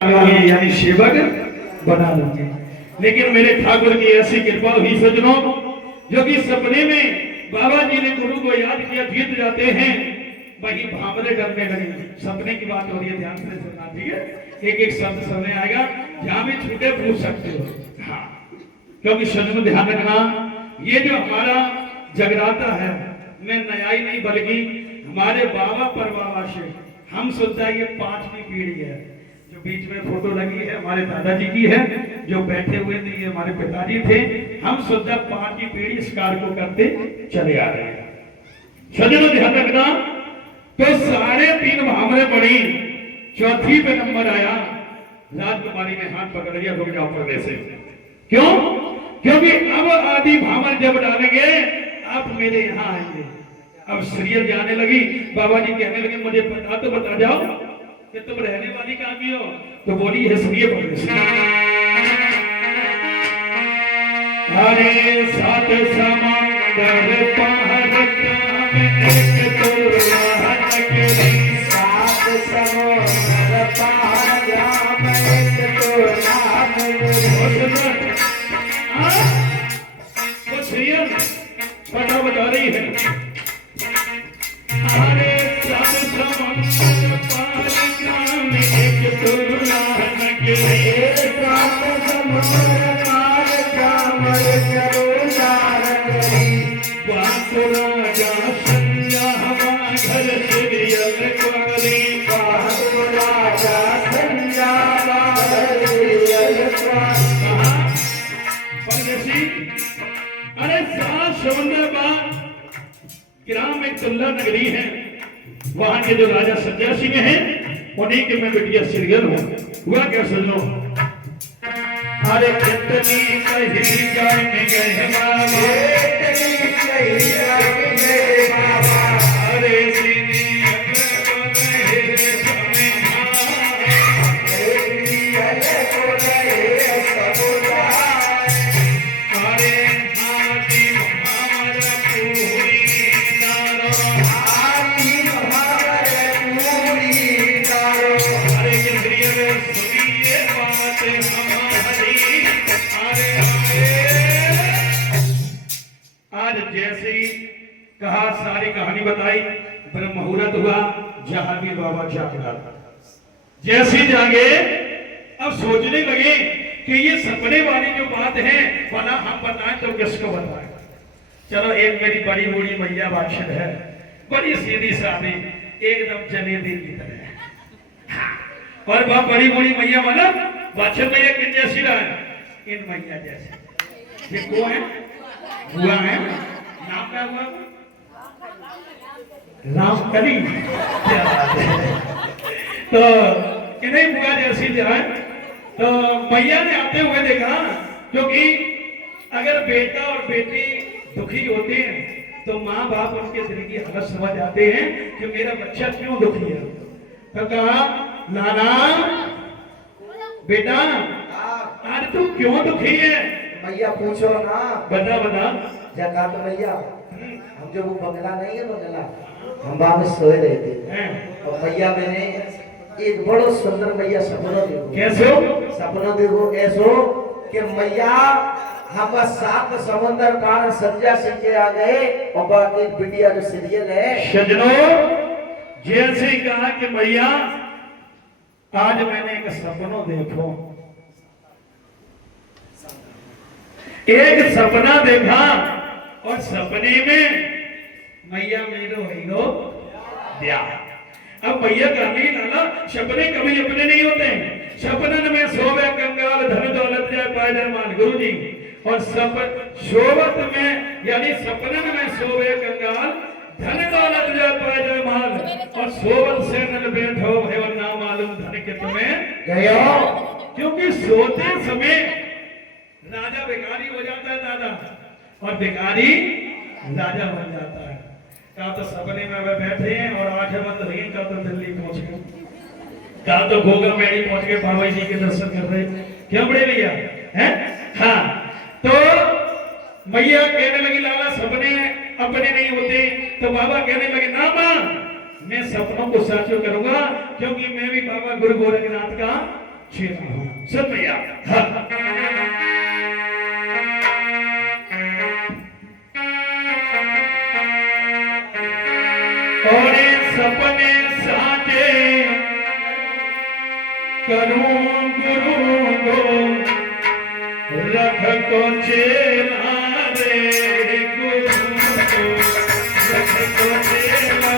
यानी सेवक बना लूंगे। लेकिन मेरे ठाकुर की ऐसी कृपा हुई सज्जनों, जो कि सपने में बाबा जी ने गुरु को याद किया, जीत जाते हैं, वही भावरे डरने लगे। सपने की बात हो रही है, ध्यान से सुनना, ठीक है। एक एक शब्द सामने आएगा, जहां भी छूटे पूछ सकते हो। हाँ, क्योंकि सज्जनों ध्यान रखना, ये जो हमारा जगराता है, मैं नया ही नहीं बल्कि हमारे बाबा पर बाबा से हम सोचता है ये 5वीं पीढ़ी है। जो बीच में फोटो लगी है हमारे दादाजी की है, जो बैठे हुए थे ये हमारे पिताजी थे। हम सोचता 5वीं पीढ़ी इस कार्य को करते चले आ रहे हैं। सज्जनों ध्यान रखना, तो 3.5 भावरे पड़ी, चौथी पे नंबर आया, राजकुमारी ने हाथ पकड़ लिया, रुक जाओ पर्दे से। क्यों? क्योंकि अब आदि भावर जब डालेंगे आप मेरे यहाँ आएंगे। अब सीरियल जाने लगी, बाबा जी कहने लगे मुझे पता तो बता जाओ कि तुम रहने वाली कहाँ की हो। तो बोली है सुनिए पर्दे से। अरे सात समंदर पार एक तो सात समुद्र पार एक तो वो सीरियल पता बता रही है। अरे सात समंदर पार एक तो राजा संज्ञा घर सीरियल क्वाली, राजा संज्ञा परदेसी। अरे 7 समुद्र पार ग्राम एक तुल्ला नगरी है, वहां के जो राजा संजय सिंह हैं, उन्हीं के मैं बिटिया सीरियल हूं। हुआ क्या सुनो, अरे कितनी कही जाएंगे बाबा, अरे जैसे ही कहा, सारी कहानी बताई, ब्रह्म मुहूर्त हुआ, जहांगीर बाबा जागना। जैसे जागे, अब सोचने लगे कि ये सपने वाली जो बात है, बना हम बताएं तो किसको बताएं। चलो, एक मेरी बड़ी बूढ़ी मैया बादशाह है, बड़ी सीधी सादी, एकदम जलेबी की तरह। और वह बड़ी बूढ़ी मैया मतलब बादशाह मैया किन जैसी रहा, इन मैया जैसे। ये को है, हुआ है, नाम क्या हुआ? रामकली। क्या बात है। तो इन्हें बुआ जैसी जो है, तो मैया ने आते हुए देखा, क्योंकि अगर बेटा और बेटी दुखी होते हैं तो माँ बाप उनके दिल की हालत समझ आते हैं कि मेरा बच्चा क्यों दुखी है। तो कहा, नाना बेटा आज तू क्यों दुखी है? भैया पूछो ना। बता बता। जगह तो भैया, हम जो वो बंगला नहीं है, बंगला हम वहां में सोए रहे थे, और भैया मैंने एक बड़ो सुंदर मैया सपना देखो। कैसे हो? सपना देखो ऐसो कि मैया हम 7 समुद्र पार संजय सिंह के आ गए, और बाकी बिटिया जो सीरियल है। सजनों, जैसे ही कहा कि मैया आज मैंने एक सपना देखो, एक सपना देखा, और सपने में मैया मेरो हो दिया। अब मैया कहने लाला, सपने कभी अपने नहीं होते हैं। सपनन में सोवे कंगाल, धन दौलत जाए पाए जाए माल, गुरु जी। और सोवत में, यानी सपनन में सोवे कंगाल, धन दौलत जाए पाए जाए माल, और सोवत से नल बैठो भवन ना मालूम धन के तुम्हें गयो। क्योंकि सोते समय राजा भिखारी हो जाता है दादा, और भिखारी राजा बन जाता है। कहा तो सपने में वे बैठे हैं और आंखें बंद रही, कहा तो दिल्ली पहुंच गए, कहा तो गोगा मेड़ी पहुंच गए, बाबा जी के दर्शन कर रहे। क्यों बड़े भैया हैं? हाँ, तो मैया कहने लगी लाला सपने अपने नहीं होते। तो बाबा कहने लगे ना मां, मैं सपनों को साचो करूंगा, क्योंकि मैं भी बाबा गुरु गोरखनाथ का छेड़ा हो सब भैया हाँ। और सपने साथे करूं गुरु को रख को चेला रे गुरु को रख को चेला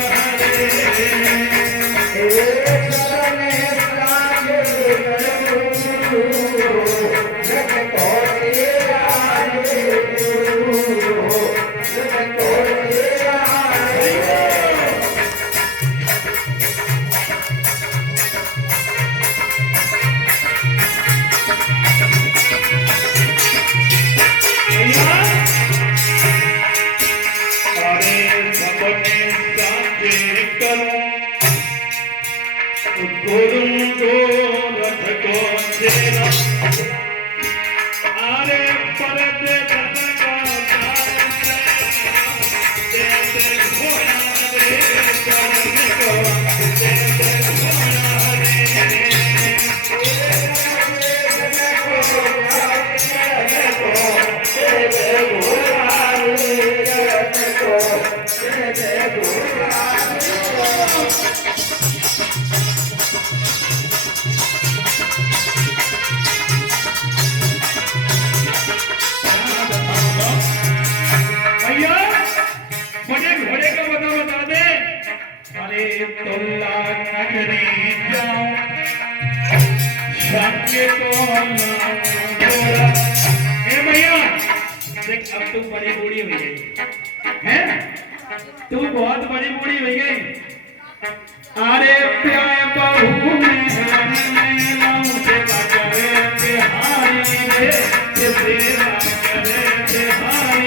अब तू बड़ी बूढ़ी हो गई है, तू बहुत बड़ी बूढ़ी हो गई। अरे प्यार बहू में से बकरे बिहारी रे तेरा करे बिहारी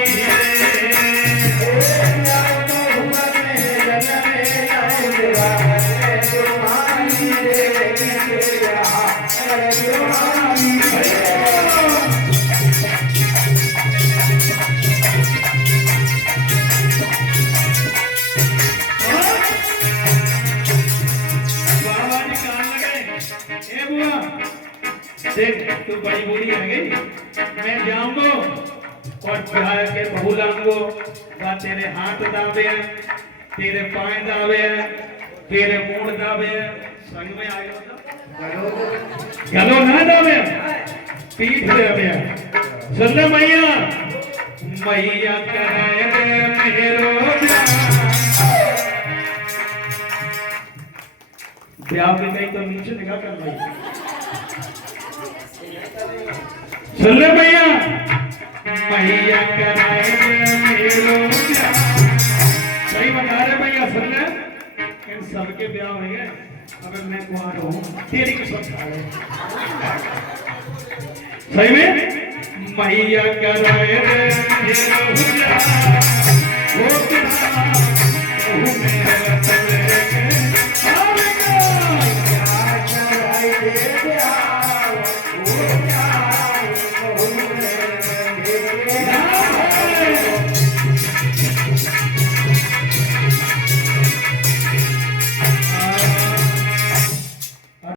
देख तू बड़ी बूढ़ी है गई, मैं जाऊंगा और प्यार के बहू लाऊंगा, वह तेरे हाथ दावे तेरे पाए दावे तेरे मुंह दावे संग में आएगा गलो ना दावे पीठ दावे सुन मैया मैया कराए मेरो ब्याह में कहीं तो नीचे निकाल कर भाई सुन ले भैया मैया कराए मेरो ब्याह सही बता रहे भैया सुन ले इन सबके ब्याह हो गए, अगर मैं कुआं रहूं तेरी कसम खा ले सही में मैया कराए मेरो ब्याह